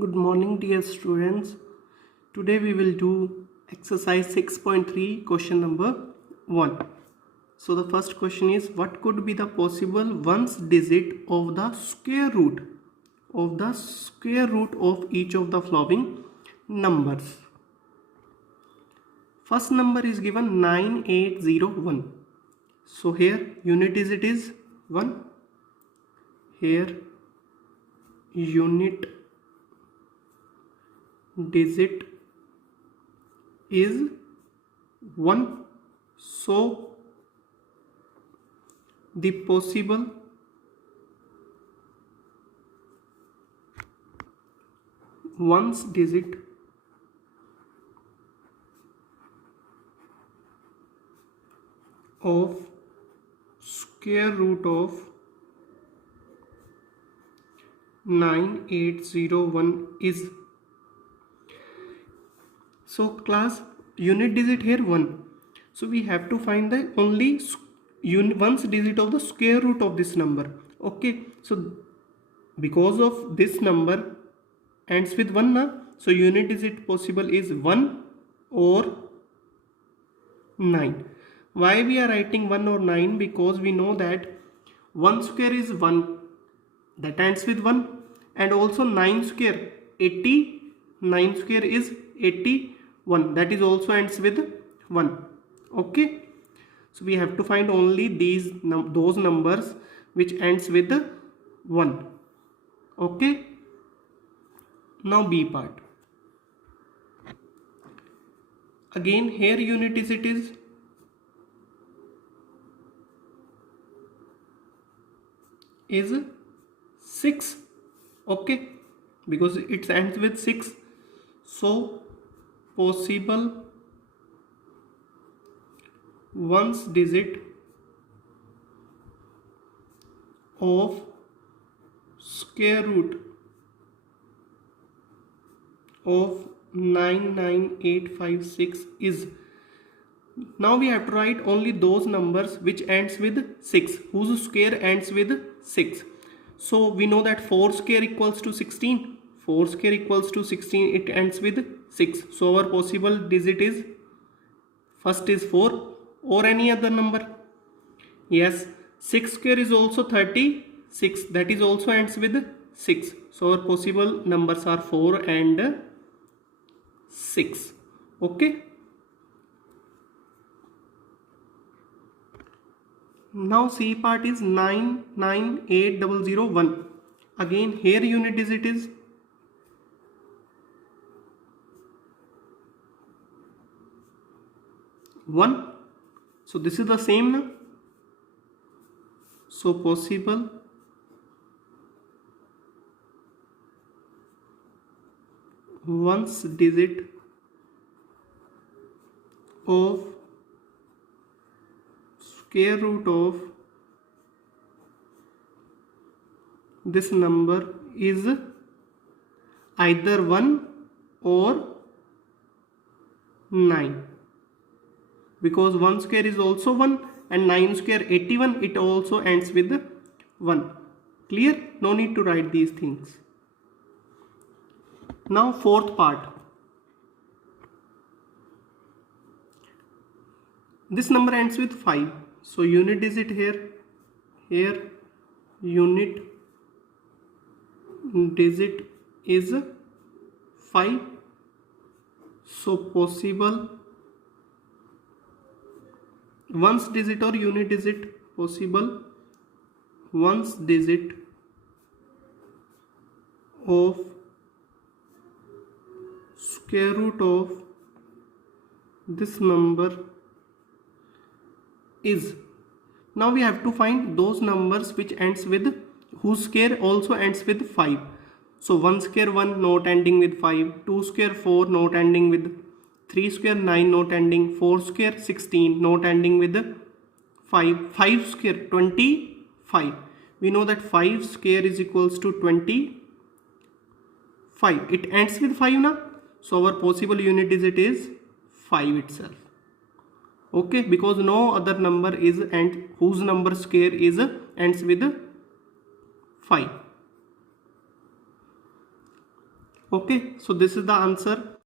Good morning, dear students. Today we will do exercise 6.3 question number 1. So the first question is, what could be the possible ones digit of the square root of each of the following numbers? First number is given 9801. So here unit digit is 1. Here unit digit is 1. So the possible ones digit of square root of 9801 is, so class, unit digit here 1. So we have to find the only ones digit of the square root of this number. Okay, so because of this number ends with 1 na, so unit digit possible is 1 or 9. Why we are writing 1 or 9? Because we know that 1 square is 1, that ends with 1, and also 9 square 80, 9 square is 81, that is also ends with 1. Okay, so we have to find only those numbers which ends with 1. Okay, now B part. Again here unit digit is 6. Okay, because it ends with 6. So possible ones digit of square root of 99856 is, now we have to write only those numbers which ends with 6, whose square ends with 6. So we know that 4 square equals to 16. 4 square equals to 16, it ends with 6. So our possible digit is, first is 4 or any other number. Yes, 6 square is also 36, that is also ends with 6. So our possible numbers are 4 and 6. Okay. Now C part is 998001. Again here unit digit is 1. So this is the same now. So possible ones digit of square root of this number is either 1 or 9, because 1 square is also 1 and 9 square 81, it also ends with 1. Clear? No need to write these things. Now fourth part. This number ends with 5. So unit digit here unit digit is 5. So possible ones digit or unit digit, possible ones digit of square root of this number is, now we have to find those numbers which ends with, whose square also ends with 5. So 1 square 1 not ending with 5, 2 square 4 not ending with, 3 square 9 not ending, 4 square 16 not ending with 5, 5 square 25. We know that 5 square is equals to 25. It ends with 5 now. So our possible unit digit is 5 itself. Okay, because no other number is and whose number square is ends with 5. Okay, so this is the answer.